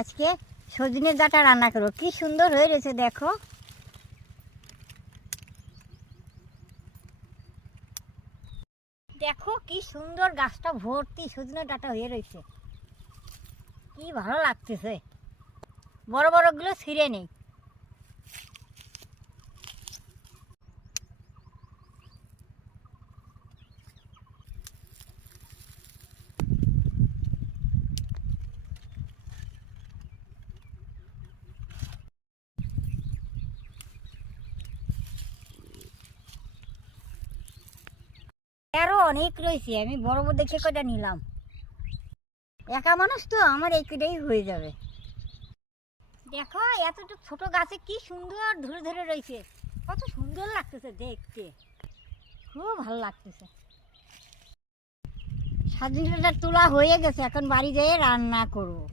আজকে সজনে ডাঁটা রান্না করবো। কি সুন্দর হয়ে রয়েছে দেখো। দেখো কি সুন্দর, গাছটা ভর্তি সজনে ডাঁটা হয়ে রয়েছে। কি ভালো লাগতেছে। বড় বড়গুলো ছিঁড়ে নেই। আরো অনেক রয়েছে, আমি বড় বড় দেখে কটা নিলাম। একা মানুষ তো, আমার এই কটাই হয়ে যাবে। দেখো এতটুকু ছোট গাছে কি সুন্দর ধরে ধরে রয়েছে, কত সুন্দর লাগতেছে দেখতে, খুব ভালো লাগতেছে। সজনে ডাঁটা তোলা হয়ে গেছে, এখন বাড়ি যেয়ে রান্না করবো।